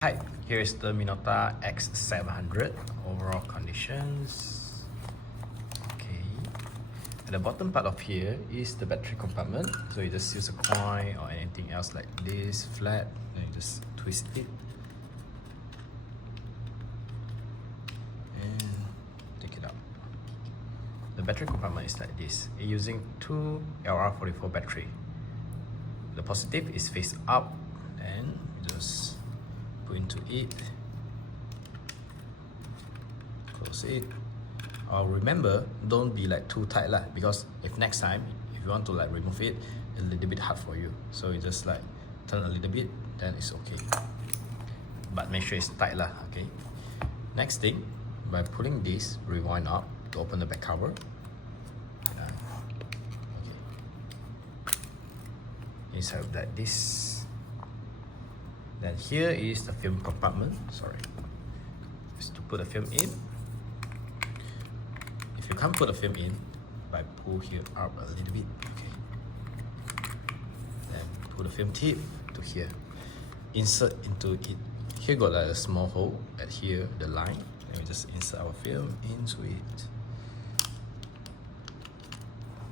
Hi, here is the Minolta X700 overall conditions. Okay, at the bottom part of here is the battery compartment. So you just use a coin or anything else like this flat, then you just twist it and take it out. The battery compartment is like this. It's using two LR44 battery. The positive is face up, and you just put into it, close it. Remember, don't be like too tight lah, because if next time if you want to like remove it, it's a little bit hard for you. So you just like turn a little bit, then it's okay. But make sure it's tight lah, okay? Next thing, by pulling this, rewind up to open the back cover. Okay. Inside like this. Then here is the film compartment. Sorry, just to put the film in. If you can't put the film in, by pull here up a little bit, okay. Then pull the film tip to here. Insert into it. Here got like a small hole at here, the line. Then we just insert our film into it.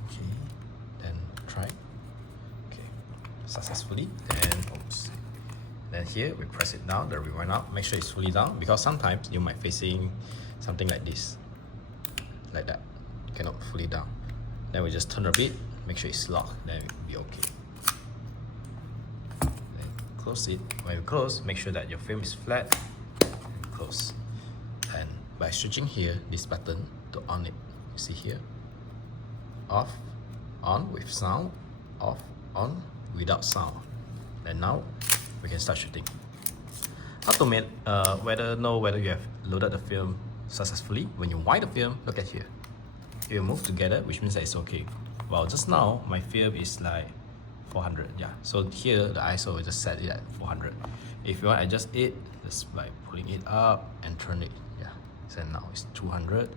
Okay. Then try. Okay. Successfully. Then oops. Then here we press it down, the rewind up, make sure it's fully down, because sometimes you might facing something like this, like that, you cannot fully down. Then we just turn a bit, make sure it's locked, then it will be okay. Then close it. When you close, make sure that your film is flat and close. And by switching here, this button to on it, you see here, off, on with sound, off, on without sound. Then now we can start shooting. How to know whether you have loaded the film successfully? When you wind the film, look at here. It will move together, which means that it's okay. Well, just now my film is like 400, yeah. So here the ISO will just set it at 400. If you want to adjust it, just by pulling it up and turn it, yeah. So now it's 200.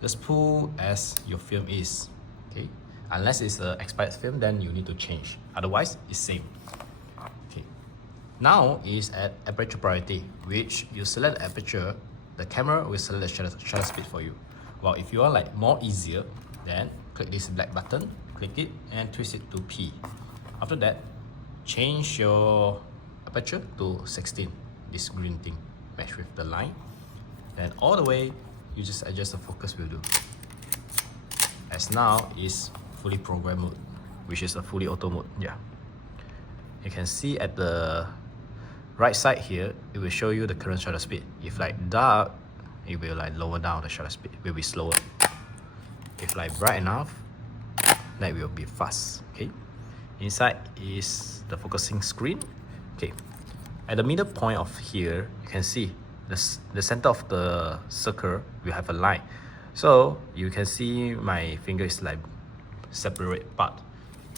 Just pull as your film is, okay. Unless it's an expired film, then you need to change. Otherwise, it's same. Now is at aperture priority, which you select the aperture, the camera will select the shutter speed for you. Well, if you want like more easier, then click this black button, click it and twist it to P. After that, change your aperture to 16, this green thing, match with the line. Then all the way, you just adjust the focus will do. As now is fully program mode, which is a fully auto mode, yeah. You can see at the right side here, it will show you the current shutter speed. If like dark, it will like lower down the shutter speed, it will be slower. If like bright enough, that will be fast, okay. Inside is the focusing screen, okay. At the middle point of here, you can see the center of the circle will have a line. So you can see my finger is like separate part.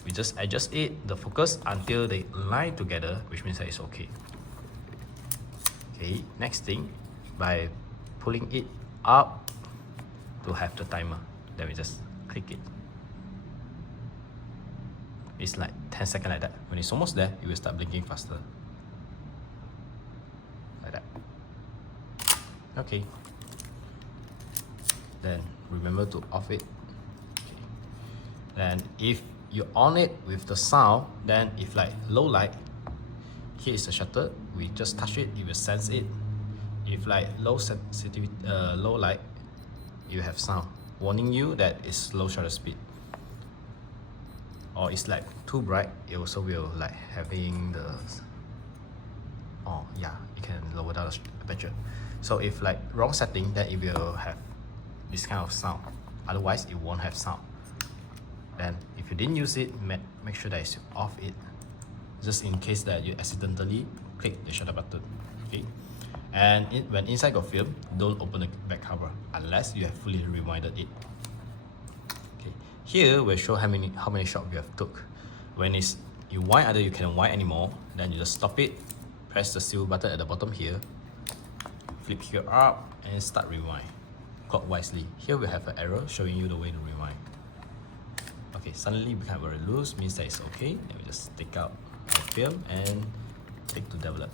We just adjust it, the focus, until they align together, which means that it's okay. Okay, next thing, by pulling it up to have the timer, then we just click it. It's like 10 seconds like that. When it's almost there, it will start blinking faster. Like that. Okay. Then remember to off it. Okay. Then if you on it with the sound, then if like low light, here is the shutter, we just touch it, it will sense it. If like low sensitivity, low light, you have sound warning you that it's low shutter speed. Or it's like too bright, it also will like having the, oh yeah, it can lower down the aperture. So if like wrong setting, then it will have this kind of sound. Otherwise, it won't have sound. Then if you didn't use it, make sure that you off it, just in case that you accidentally click the shutter button, okay. And when inside your film, don't open the back cover unless you have fully rewinded it. Okay, here we'll show how many shots you have took. When you wind, either you can wind anymore, then you just stop it, press the seal button at the bottom here, flip here up and start rewind clockwise. Here we have an arrow showing you the way to rewind. Okay, suddenly become very loose, means that it's okay. Then we just take out our film and take to develop.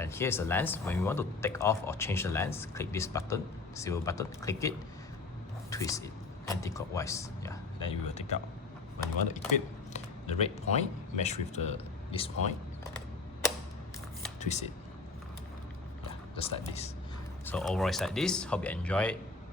Then here's the lens. When you want to take off or change the lens, click this button, silver button, click it, twist it anti-clockwise. Yeah, then you will take out. When you want to equip the red point, match with this point, twist it. Yeah, just like this. So overall it's like this. Hope you enjoy it.